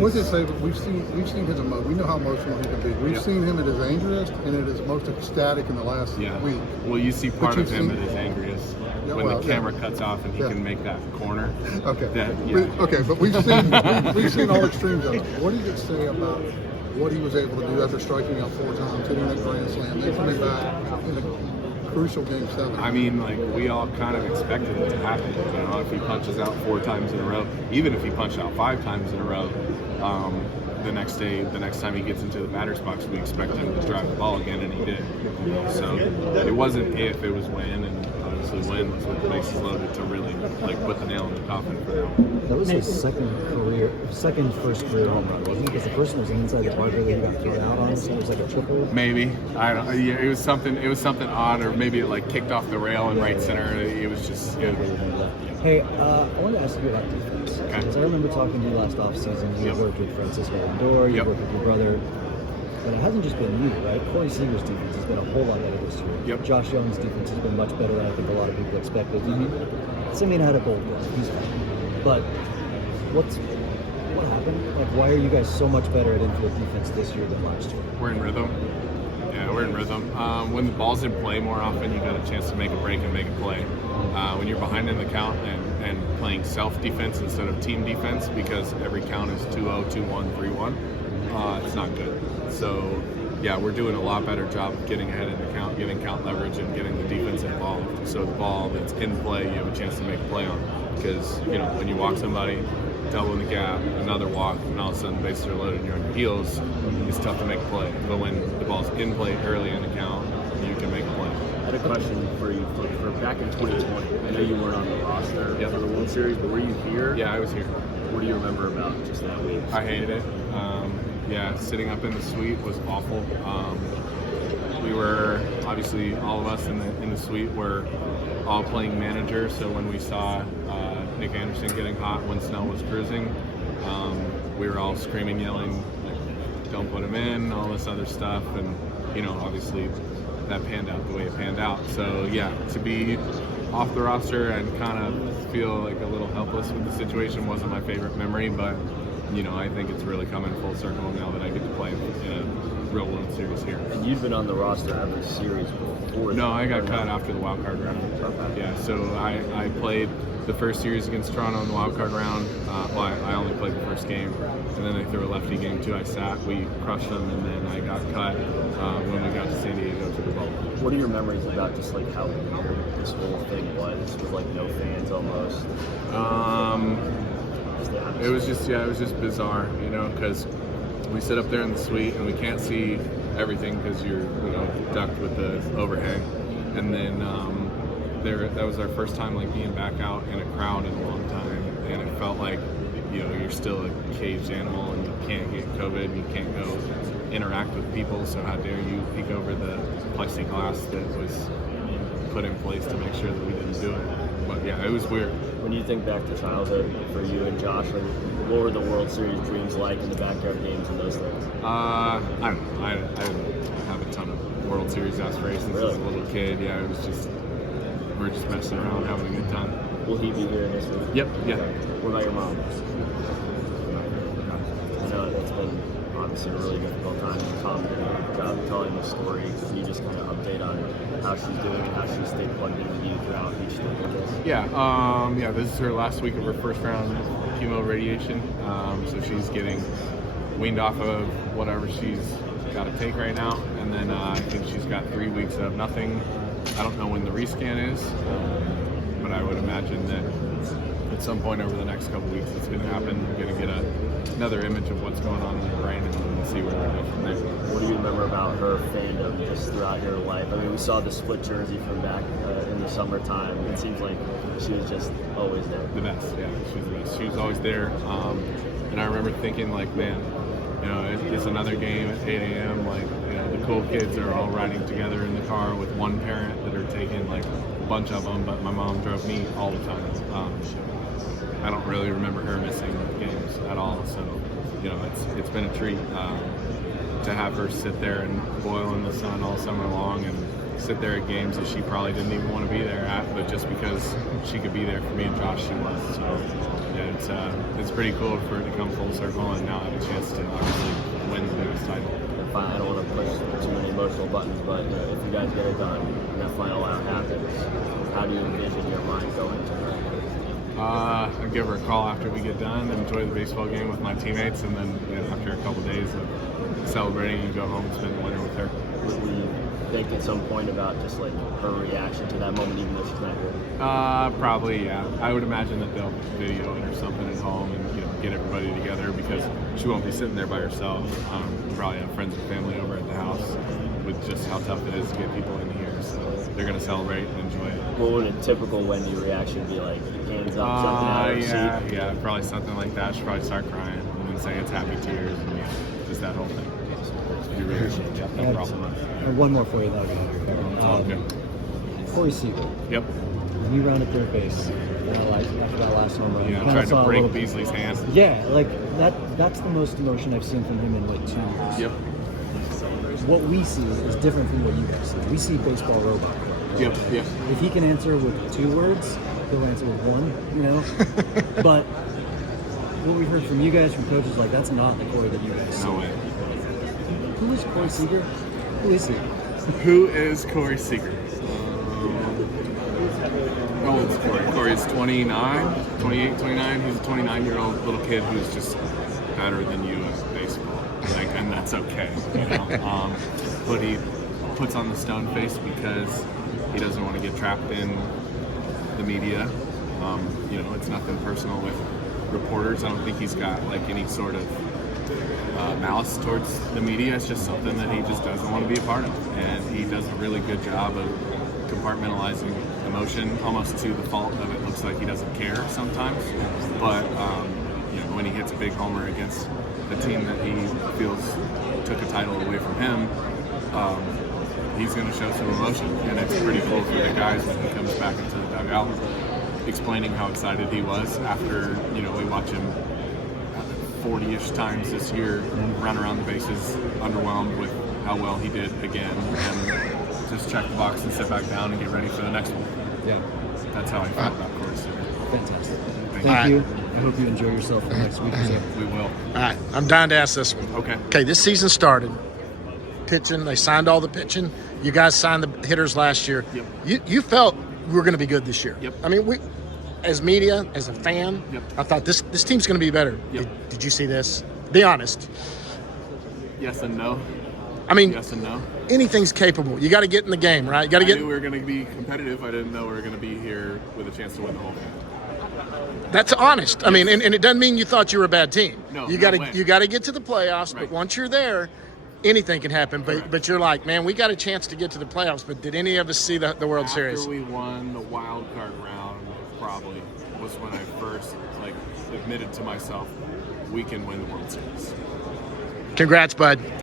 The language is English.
What's it say? We've seen his emotion. We know how emotional he can be. We've seen him at his angriest and at his most ecstatic in the last week. Well, you see part of him at his angriest when the camera cuts off and he can make that corner. Okay. But we've seen all extremes of it. What did it say about what he was able to do after striking out 4 times, hitting that grand slam, then coming back in a crucial Game 7? I mean, like, we all kind of expected it to happen. You know, if he punches out 4 times in a row, even if he punched out 5 times in a row, the next time he gets into the batter's box, we expect him to drive the ball again, and he did. You know, so it wasn't if, it was when, and obviously when was with the bases loaded to really like put the nail in the coffin for him. That was his second first career home run, wasn't it? Because the first one was inside the park that he got thrown out on, so it was like a triple. Maybe, I don't know. Yeah, it was something odd, or maybe it like kicked off the rail in right center. It was just. Hey, I want to ask you about defense. Because I remember talking to you last offseason. You worked with Francisco Lindor, you worked with your brother. But it hasn't just been you, right? Corey Seager's defense has been a whole lot better this year. Josh Young's defense has been much better than I think a lot of people expected. Simeon had a gold glove. He's fine. But what happened? Like, why are you guys so much better at infield defense this year than last year? We're in rhythm. Yeah, we're in rhythm. When the ball's in play more often, you got a chance to make a break and make a play. When you're behind in the count and playing self-defense instead of team defense, because every count is 2-0, 2-1, 3-1, it's not good. So, yeah, we're doing a lot better job of getting ahead in the count, getting count leverage, and getting the defense involved. So the ball that's in play, you have a chance to make a play on. Because, you know, when you walk somebody, double in the gap, another walk, and all of a sudden the bases are loaded and you're on your heels, it's tough to make a play. But when the ball's in play early in the count, you can make a play. I had a question for you for back in 2020. I know you weren't on the roster for the World Series, but were you here? Yeah, I was here. What do you remember about just that week? I hated it. Sitting up in the suite was awful. We were, obviously, all of us in the suite were all playing manager, so when we saw Nick Anderson getting hot when Snell was cruising, we were all screaming, yelling, like, don't put him in, all this other stuff, and, you know, obviously that panned out the way it panned out. So, yeah, to be off the roster and kind of feel like a little helpless with the situation wasn't my favorite memory, but, you know, I think it's really coming full circle now that I get to play in a real World Series here. And you've been on the roster every series before? No, I got cut after the wild card round. Okay. Yeah, so I played the first series against Toronto in the wild card round. I only played the first game, and then they threw a lefty game too. I sat, we crushed them, and then I got cut when we got to San Diego to the bubble. What are your memories about just like how weird this whole thing was with like no fans almost? It was just bizarre, you know, because we sit up there in the suite and we can't see everything because you're, you know, ducked with the overhang, and then that was our first time like being back out in a crowd in a long time, and it felt like, you know, you're still a caged animal and you can't get COVID and you can't go interact with people, so how dare you peek over the plexiglass that was put in place to make sure that we didn't do it. But yeah, it was weird. When you think back to childhood for you and Josh, like, what were the World Series dreams like in the backyard games and those things? I don't know. I didn't have a ton of World Series aspirations as a little kid. Yeah, it was just, we were just messing around, having a good time. Will he be here this week? Yep, yeah. What about your mom? I know that's been obviously a really difficult time. Tom did a good job telling the story. Can you just kind of update on how she's doing and how she's stayed plugged in with you throughout each step of this? Yeah, this is her last week of her first round chemo radiation. So she's getting weaned off of whatever she's got to take right now. And then I think she's got 3 weeks of nothing. I don't know when the rescan is, but I would imagine that at some point over the next couple weeks it's going to happen. We're going to get another image of what's going on in her brain and see where we go from there. What do you remember about her fandom just throughout your life? I mean, we saw the split jersey from back in the summertime. It seems like she was just always there. The best, yeah. She was the best. She was always there. And I remember thinking, like, man, you know, it's another game at 8 a.m. Like, you know, the cool kids are all riding together in the car with one parent that are taking, like, a bunch of them, but my mom drove me all the time. I don't really remember her missing games at all, so, you know, it's been a treat to have her sit there and boil in the sun all summer long and sit there at games that she probably didn't even want to be there at, but just because she could be there for me and Josh, she was. So yeah, it's pretty cool for it to come full circle and now have a chance to obviously win the biggest title. I don't want to push too many emotional buttons, but if you guys get it done and that final out happens, how do you envision your mind going to her? I'll give her a call after we get done, enjoy the baseball game with my teammates, and then after a couple days of celebrating, you go home and spend the winter with her. Would we think at some point about just like her reaction to that moment, even though she's not here? Probably, yeah. I would imagine that they'll video it or something at home and get everybody together because she won't be sitting there by herself. Probably have friends and family over at the house with just how tough it is to get people in here. So they're going to celebrate and enjoy it. What would a typical Wendy reaction be like? Hands up, something out of her seat? Yeah, probably something like that. She'll probably start crying and then say it's happy tears and just that whole thing. You really appreciate it. No problem. And one more for you, though. Okay. Corey Seager. Yep. When you rounded third base, after that last home run, Yeah, I'm trying to break Beasley's hand. Yeah, like that's the most emotion I've seen from him in like 2 years. Yep. What we see is different from what you guys see. We see baseball robot. Right? Yep. If he can answer with 2 words, he'll answer with 1, But what we heard from you guys, from coaches, like that's not the Corey that you guys see. No way. Who is Corey Seager? Who is he? Who is Corey Seager? How old is Corey? Corey's 29, 28, 29. He's a 29-year-old little kid who's just better than you at baseball. And that's okay, But he puts on the stone face because he doesn't want to get trapped in the media. It's nothing personal with reporters. I don't think he's got like any sort of malice towards the media. It's just something that he just doesn't want to be a part of, and he does a really good job of compartmentalizing emotion, almost to the fault of it looks like he doesn't care sometimes. But when he hits a big homer against the team that he feels took a title away from him, he's going to show some emotion, and it's pretty cool for the guys when he comes back into the dugout, explaining how excited he was after we watch him 40-ish times this year run around the bases, underwhelmed with how well he did again, and just check the box and sit back down and get ready for the next one. Yeah. That's how I felt about Corey Seager. Fantastic. Thank you. I hope you enjoy yourself the next week or so. We will. All right, I'm dying to ask this one. Okay, this season started. Pitching, they signed all the pitching. You guys signed the hitters last year. Yep. You felt we were going to be good this year. Yep. I mean, we, as media, as a fan, Yep. I thought this team's going to be better. Yep. Did you see this? Be honest. Yes and no. I mean, Yes and no. anything's capable. You got to get in the game, right? You got to I get. knew we were going to be competitive. I didn't know we were going to be here with a chance to win the whole thing. That's honest. I mean, and it doesn't mean you thought you were a bad team. No, you no got to way. you got to get to the playoffs. Right. But once you're there, anything can happen. Correct. But you're like, man, we got a chance to get to the playoffs. But did any of us see the World Series? After we won the wild card round, probably was when I first admitted to myself we can win the World Series. Congrats, bud.